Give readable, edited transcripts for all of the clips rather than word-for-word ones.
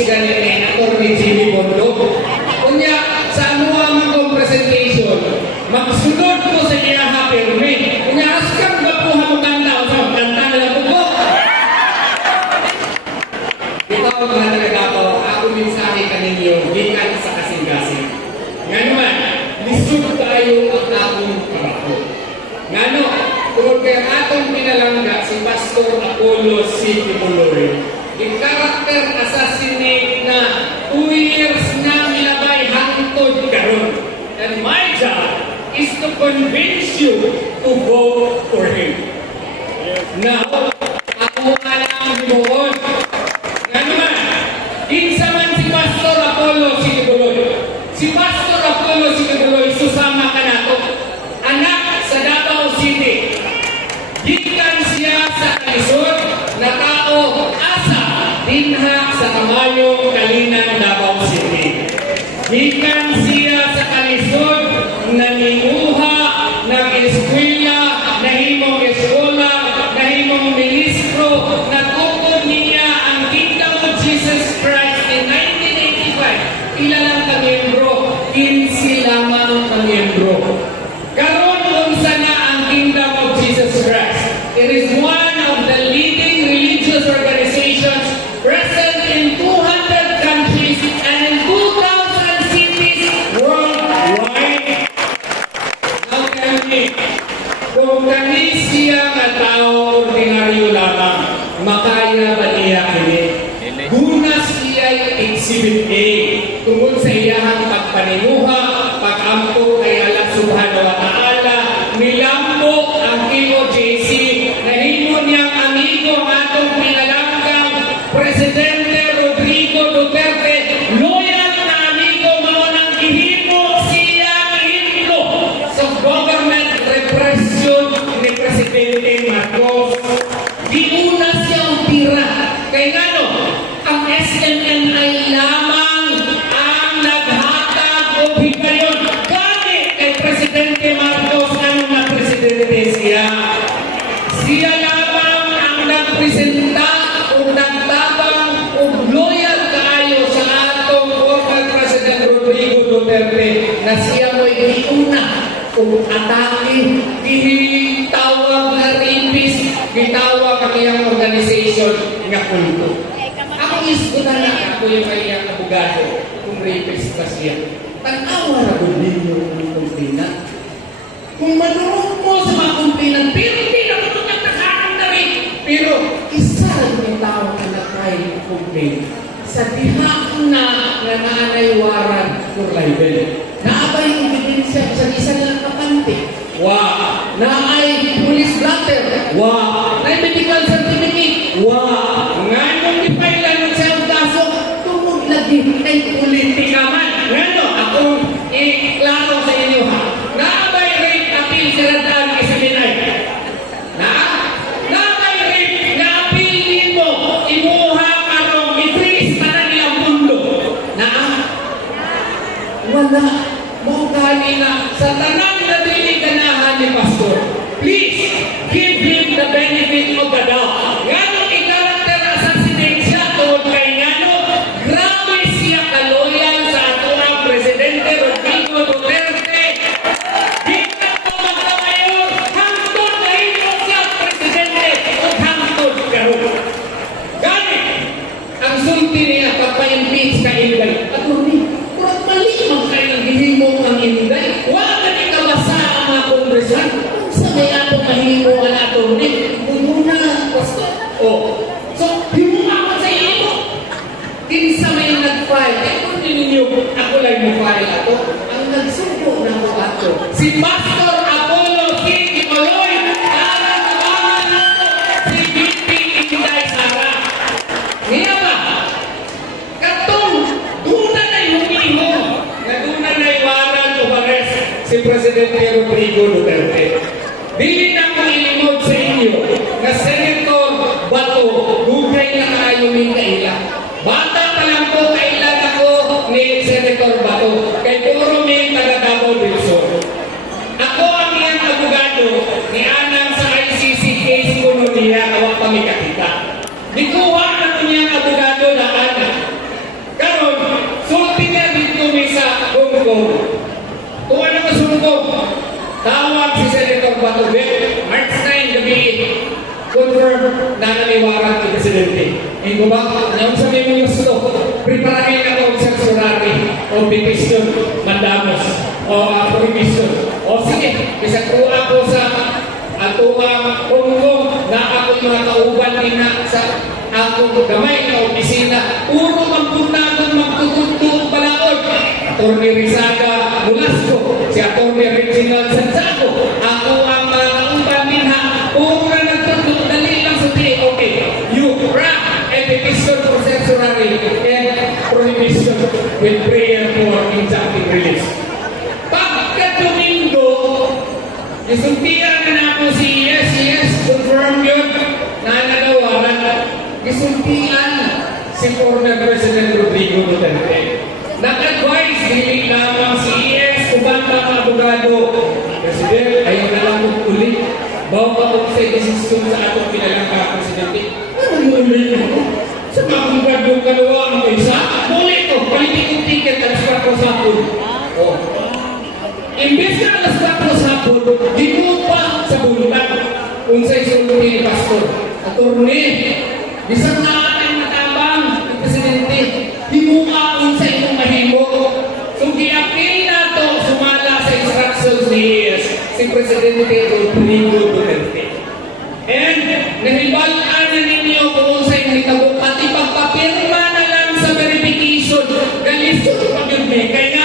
case gani ni Atty. Jimmy Bondo. Kunya, sa amuang kong presentation, magsunod ko sa iya permit. Kunya, askam ba po hamukanta o sa magkanta na lang po? Ito ang mga nagagawa, ako minsahe kaninyo, gikan sa kasing-kasing. Nga naman, lisod tayo ang akong trabaho. Nga no, kung kaya atong pinalangga si Pastor Apollo C. Kimuloy, yung character assassinate na 2 years na nilabay hangtod karon. And my job is to convince you to vote for him. Now, ako alam doon. Nga naman, kinsa man si Pastor Apollo C. Kimuloy. Si Pastor Apollo C. Kimuloy, susama ka na to. Anak sa Davao City. Gikan siya sa kalisod na tao asa dinha sa Kamayong Kalinang, Davao City. Gikan siya sa kalisod na nimuha ng eskwela, nahimong eskola, nahimong ministro, natukod niya ang Kingdom of Jesus Christ in 1985. Ilang kamiyembro? 15 lamang kamiyembro. Karon unsa na ang Kingdom of Jesus Christ? It is one of the leading religious organizations present in 200 countries and in 2,000 cities worldwide. Now kung kami siya nga tao ordinaryo lamang, makaya ba niya kini? Guna siya exhibit A tungkol sa iyahang pagpanimuha, pag-ampo kay Allah Subhanahu wa Ta'ala, nilambo ang KOJC, nahimo niyang amigo ang atong pinalanggang Presidente Rodrigo Duterte, loyal na amigo, maunang gihimo siyang himno sa government repression ni Presidente Marcos. Di una siya ang tira. Kaya nga no, ang SMNI lamang ang naghatag o higayon gani kay Presidente Marcos nang na-presidente siya. Siya lamang ang nagpresenta o nagtabang o loyal kaayo sa atong former President Rodrigo Duterte na siya mo'y giuna o atake, gitawag na rapist, gitawag ang iyang organization nga kulto. Ako isgutan na ako yung iyang abogado kung rapist ba siya. Tanawa na kung ninyo ang kumpinan. Kung manurong mo sa mga kumpinan, pero hindi na ito nagtakaroon na rin. Pero isa yung tao na nakay kumpinan. Sa diha na nananaywaran for libel. Naabay yung ebidensya sa isa lang kapante. Wow! Naay police blatter. Wow! Naay medical certificate. Wow! Nga nung ipailan ng siyang kaso, tungkol lagi kay politika man. Nga no, akong iklaro sa inyo ha. Naabay rape appeal si Radaan Isaminay. Naabay rape na appeal mo, imuha karong i-freeze na na nilang mundo. Wala. Mau kanina sa tanang na ganahan ni Pastor. Please, give him the benefit of the doubt. Ngano i-character assassinate siya tungkol kay ngano, grabe siya kaloyal sa aturang Presidente Rodrigo Duterte. Di na ko magkamayon, hangtod na ito siya Presidente o hangtod karoon. Ganit, ang sulti niya pagpa-impeach ka ilbay. Attorney, kurang mali ang kailang gihimo ang ilbay. Wala na ikabasa ang mga kongresan. Kung sa may atong mahimo ang attorney, muna, Pastor. Oh, so, himunga ko sa iyo. Kinsa may nag-file, kaya kung ninyo, ako lang mo-file ako, ang nagsuko na ako ato. Si Pastor Apollo C. Kimuloy, alang kabangan ako, si BP Inday Sara. Ngayon ba? Katong, duna na'y humiho, na duna na'y warrant of arrest si Presidente Rodrigo Duterte. Dili na ko ilimod sa inyo na Senator Bato, dugay na kayo ng kaila. Bata pa lang po kailan ako ni Senator Bato, kay puro may taga-Davao del Sur. Ako ang iyang abogado ni Anang sa ICC case ko noon niya, awak kami kakita. Dikuha na ko niyang abogado na Anang. confirm na naniwaran ng Presidente. Hindi ba? Ngayon sa may mga gusto, preparahin ako sa surari o petition, mandamos, o prohibition. O sige, bisa ko ako sa atuang kungkong na ako yung mga kauban nina sa akong gamay na opisina. Puro magpunadong magtutugtog palaod. Atty. Rizaga Mulasco, si Atty. Reginald Sanzaco, ako ang mga kauban nina. Puro na nagtutugtog, dali lang sa tiyo. Okay, you wrap a petition for censorary and prohibition with prayer for injunctive release. Pagka-Domingo, isultihan na ako si yes, confirm yun na nagawaran. Isultihan si former President Rodrigo Duterte. Nag-advise, hindi lamang si ES, ubang mga abogado. President, ayaw na lang ulit. Bawa pa ako sa desisyon sa atong pinalangka, Presidente. Ano yung ulit mo? Sa mga abogado kalawa ang isa? Ulit ko, palitin yung ticket at sa sapon. Oh. Imbes na alas 4 sa hapon, di mo pa sa buntag kung sa isulong ni Pastor. Attorney, bisang na ating matabang ng Presidente, di mo ka kung sa itong mahimo. So, giapil na to sumala sa instructions ni si Presidente Rodrigo Duterte. And, nahibalaan na ninyo kung sa inyong hitabo, pati pagpapirma na lang sa verification, galisod pag-ibig. Kaya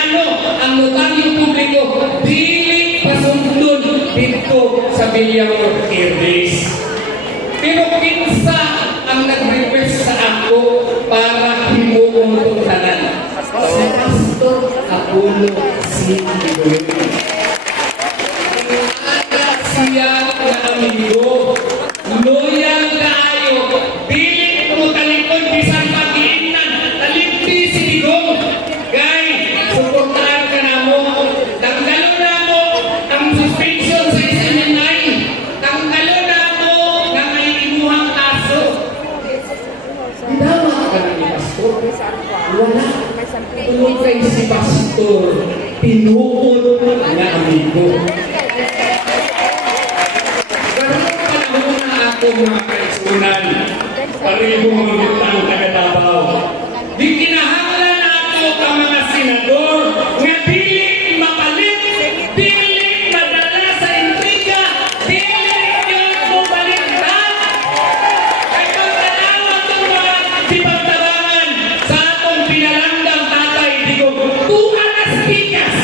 ang notaryo publiko, dili pasundon dito sa Villamor Airways. Pero kinsa ang nag-request sa ako para himuong itong tanan? Si Pastor Apollo C. Igoy. Ada siya na amigo, loyal kaayo, dili mo talikod bisan pag-iinan, talimpi si Digong. Guys, suportahan ka na mo. Tanggalon na mo ang suspension sa SMNI. Tanggalon na mo na may imuhang kaso. Dawa ka na ni Pastor. Wala. Tulog kay si Pastor. Pinuod na amigo. Karoon panahon na ako mga kaisunan. Pareho mga butang taga-Davao. Di kinahanglan nato ang mga senador nga dili mapalit, dili madala sa intriga, dili yun mabaliktad. Kaya pagkalawan itong mga dipagtabangan sa atong pinalandang tatay, Digong, tuwa na spikas.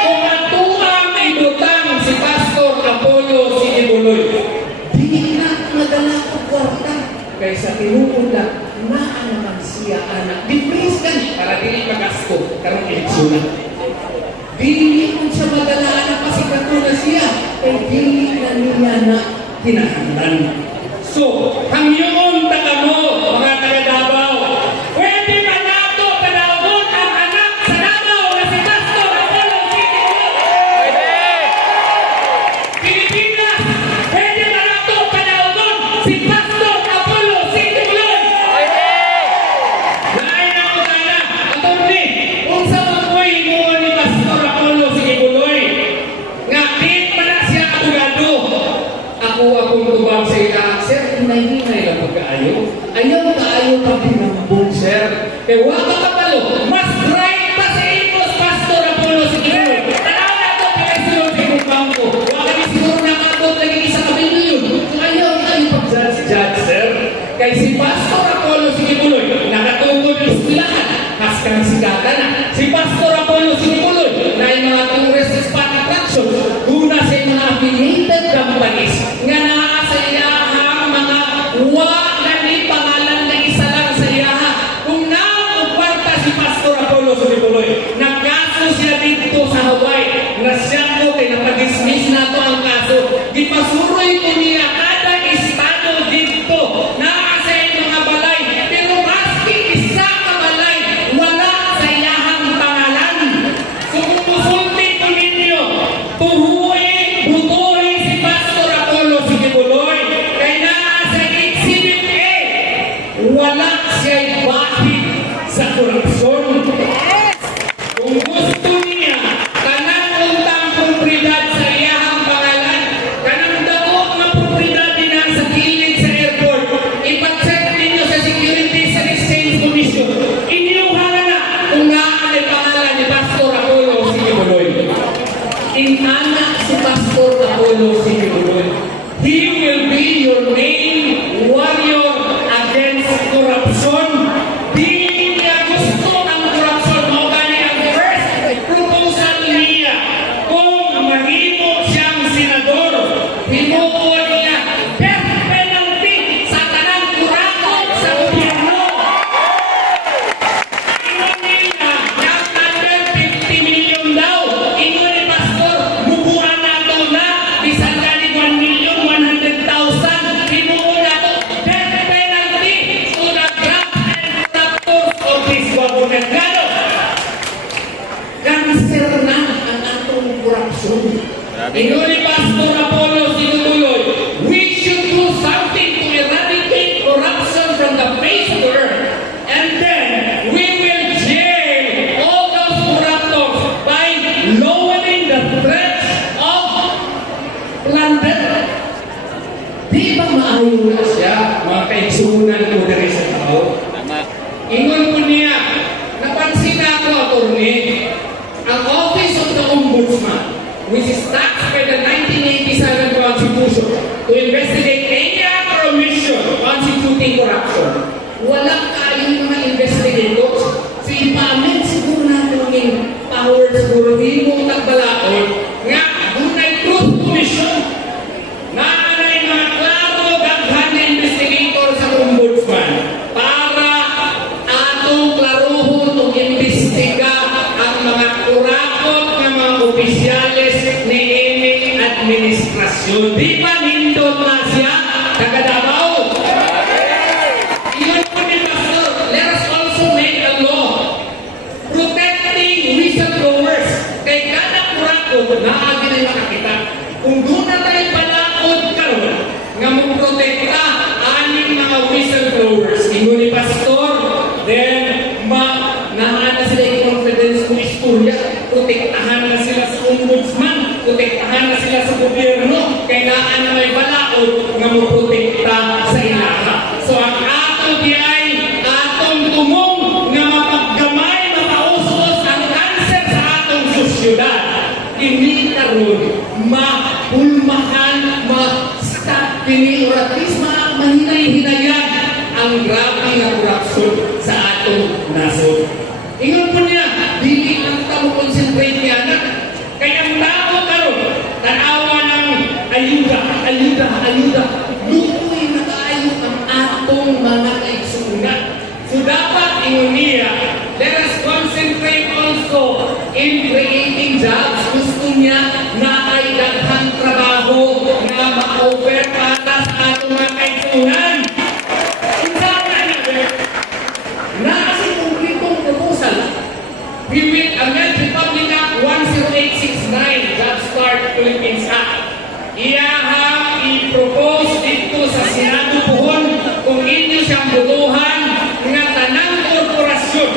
Kung ang tuwang ibutang si Pastor Apollo si Ibuloy, di na madala ko kwarta. Kaysa tinuod lang, naa naman siya anak. Di-praise ka niya para dili magasto karong eleksyon. Dili kung siya madala anak kasi katuna siya, eh dili na niya na kinahanglan. So, hangyon taga mo, mga taga-Davao, pwede ba nato panahon ang anak sa Davao na si Pastor Apollo City? Pilipinas, pwede ba nato panahon si Pastor Apollo City? Lain ako sana, attorney, kung sa makoy mo ni Pastor Apollo City nga di pa na siya abogado. Akong tubang sa ila, sir, hinay-hinay lang pagkaayo. Ayaw kaayo pag pinambong, sir. Kaya waka kapalo, mas right pa sa imos, Pastor Apollo City. Tanaw na ito, pinagsunod sa imong bangko. Waka ni siguro nakatod lagi isa kabilyo yun. Ayaw kayo pag-judge, sir. Kay si Pastor Apollo City nakatungkol yung silahan. Haskan si Gatana. Si Pastor Apollo City na yung mga tourist spot attraction. Guna sa mga affiliated companies nga naa sa iyahang mga wa na ni pangalan na isa lang sa iyaha. Kung naong kwarta standard. Di ba maayo na siya, mga kaigsunan ko diri sa tao? Ingon ko niya, napansin na ako, attorney, ang Office of the Ombudsman, which is tasked by the 1987 Constitution to investigate any act or omission constituting corruption, walang kayong mga investigators. So, ipamin siguro natin yung power siguro, hindi mong tagbalaon, nga, doon ay truth commission, na yung mga klaro, daghan na investigator sa ombudsman, para atong klaruhon o imbestiga ang mga kurakot ng mga opisyales ni ining administrasyon. Di ba nindot na siya? Taga Davao? Iyon po ni Pastor, let us also make a law protecting whistleblowers. Kay kada kurakot na agin ay makakita. Kung doon na tayo palakot karon nga magprotekta aning mga whistleblowers, ingo ni Pastor, then nahaan na sila yung confidence kung istorya, protektahan na sila sa ombudsman, protektahan na sila sa gobyerno, kailangan na may balaod nga magprotekta sa ilaha. So ang ato di ay atong tumong nga mapaggamay, mapaustos ang kanser sa atong sosyudad. Hindi karon mapulmahan, ma-stop kini or at least mahinay-hinayan ang grabe nga korupsyon sa atong nasod. Ingon po niya, dili ang tao concentrate niya na. Kaya ang tao karon, tanawa ng ayuda. Lukoy na tayo ang atong mga kaigsunan. So dapat ingon niya, let us concentrate also in creating jobs. Gusto niya na ay daghang trabaho na ma-offer para sa atong mga kaigsunan. We will amend Republic Act 10869, Job Start Philippines Act. Iyahang i-propose dito sa Senado pohon kung inyo siyang butuhan nga tanang korporasyon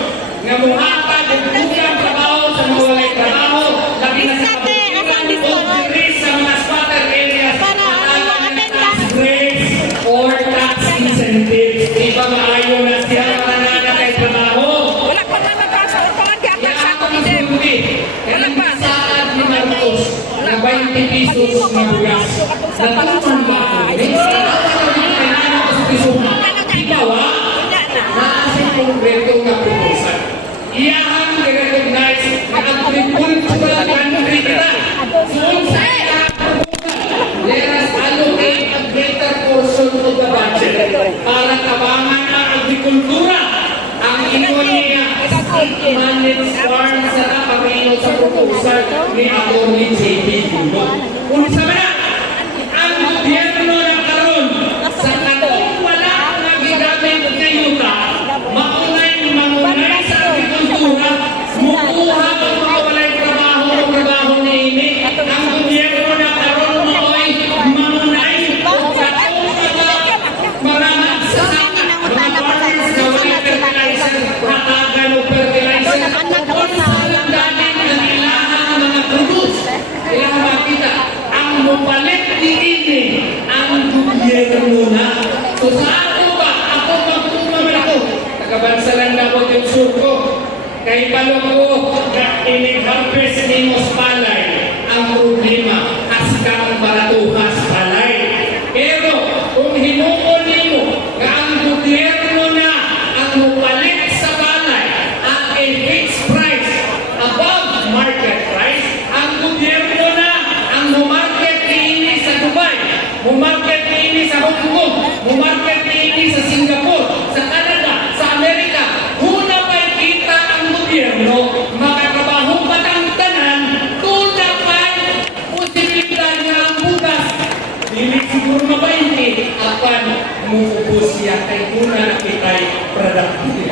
nga muhatag og dugang trabaho sa mga walay trabaho, labi na sa kabukiran o diri sa mga squatter areas na tax breaks or tax incentives. Di ba maayo na siya para na kay trabaho? Na 20 pesos na bugas. Natutunan ba ako? Kailangan ko sa piso na. Ibawa, naasin kong reto na proposal. Iyahang i-recognize na ang agricultural country kita. So, sa iyahang proposal, let us allocate a greater portion of the budget para tabangan ang agrikultura. Ang ingon niya, managed farm sa kapamilyo sa proposal ni Atty. J.P. Gulo. Kung sabi na, ang gobyerno ng karon sa katong wala na gigamit na yuta, mangunay sa agrikultura, mukuha ang mga walay trabaho ni ini. Ang gobyerno ng karon ay mangunay sa katong mga magsasaka, mga farmers na walay fertilizer, hatagan o fertilizer, kung saan dating ang ilahang mga produce. Kailangan makita, ang mupalit ni ini, ang gobyerno na. So sa ako ba, ako magtumaman ako, tagabansalan na ako yung surko, kay palo ko, na inig-harvest ni Mos Palay, ang problema, haska ang baratuhas palay. Pero, kung hinuon mo, nga ang gobyerno na, ang mupalit sa palay, at a fixed price, above market price, ang gobyerno na, ang mumarket ni sa Dubai, mumarket ni sa Hong Kong, mumarket ni sa Singapore, sa Canada, sa Amerika, huna pa'y kita ang gobyerno, makatrabaho patangtanan, tuna pa'y posibilidad niya ang bukas. Dili siguro mabainti, apan mukubos siya kay una na kita'y productivity.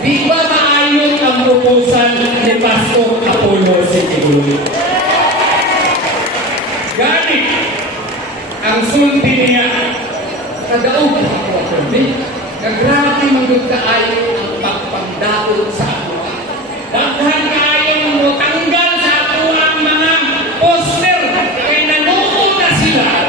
Di ba maayon ang proposal ni Pastor Apollo Sitigulo? Gani, ang sulti niya, kadaog na ako ako din, nagrabe magkaayo ang pagpagdaot sa ako. Daghan kaayo mo tanggal sa ako ang mga poster, kaya nanuo na sila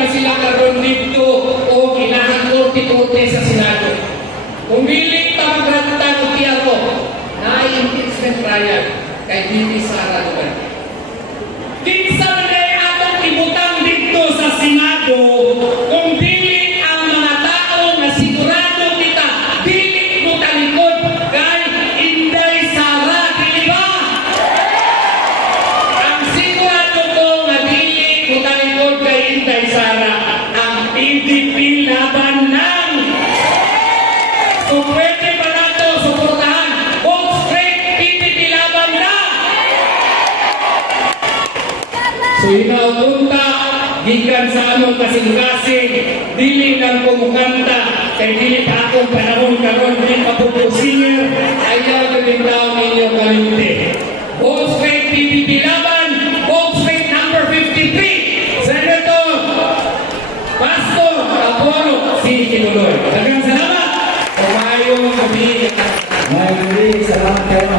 ba sila karon dito o kinahang korte-korte sa Senado. Kung dili ta magranta o tiyago, na impeachment trial kay Bibi Sara Duterte. Kinsa man ay atong ibutang dito sa Senado kung dili ang mga tao na sigurado kita dili mo talikod kay Inday Sara, dili ba? Ang sigurado ko nga dili mo talikod kay Inday Sara ang PDP laban ng. So pwede pa nato suportahan vote straight PDP laban ng. So inaupunta, gikan sa among kasing-kasing, dili lang kumukanta, kay dili pa akong panahon karon, dili pa po singer, ayaw gawin tao ninyo kalinte. Vote straight PPP laban, vote straight number 53, Senator Pastor Apollo C. Kinuloy. Daghang salamat! Kumayong kami. Maraming salamat kayo.